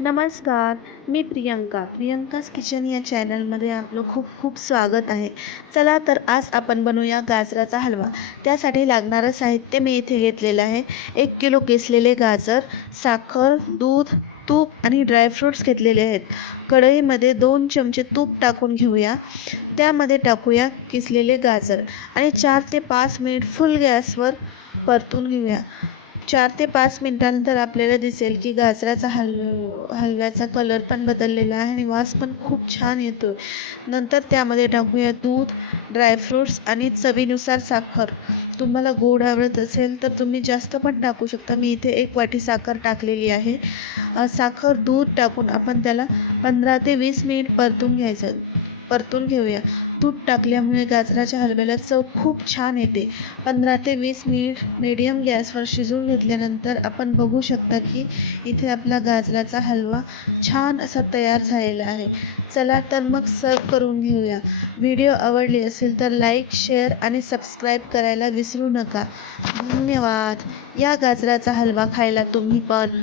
नमस्कार, मी प्रियंकाच किचन या चॅनलमध्ये आपलं खूप खूप स्वागत आहे. चला तर आज आपण बनवूया गाजराचा हलवा. त्यासाठी लागणारं साहित्य मी इथे घेतलेलं आहे. 1 किलो किसलेले गाजर, साखर, दूध, तूप आणि ड्रायफ्रुट्स घेतलेले आहेत. कढईमध्ये 2 चमचे तूप टाकून घेऊया. त्यामध्ये टाकूया किसलेले गाजर आणि 4 ते 5 मिनिट फुल गॅसवर परतून घेऊया. 4 ते 5 मिनिटानंतर आपल्याला दिसेल की गाजराचा हलव्याचा कलर पण बदललेला आहे आणि वास पण खूप छान येतो. नंतर त्यामध्ये टाकूया दूध, ड्रायफ्रुट्स आणि चवीनुसार साखर. तुम्हाला गोड आवडत असेल तर तुम्ही जास्त पण टाकू शकता. मी इथे 1 वाटी साखर टाकलेली आहे. साखर, दूध टाकून आपण त्याला 15 ते 20 मिनिट परतून घेऊया. तूप टाकल्यामुळे गाजराच्या हलव्याला चव खूप छान येते. 15 ते 20 मिनिट मीडियम गॅसवर शिजवून घेतल्यानंतर आपण बघू शकता की इथे आपला गाजराचा हलवा छान असा तयार झालेला आहे. चला तर मग सर्व करून घेऊया. व्हिडिओ आवडली असेल तर लाईक, शेअर आणि सबस्क्राईब करायला विसरू नका. धन्यवाद. या गाजराचा हलवा खायला तुम्ही पण.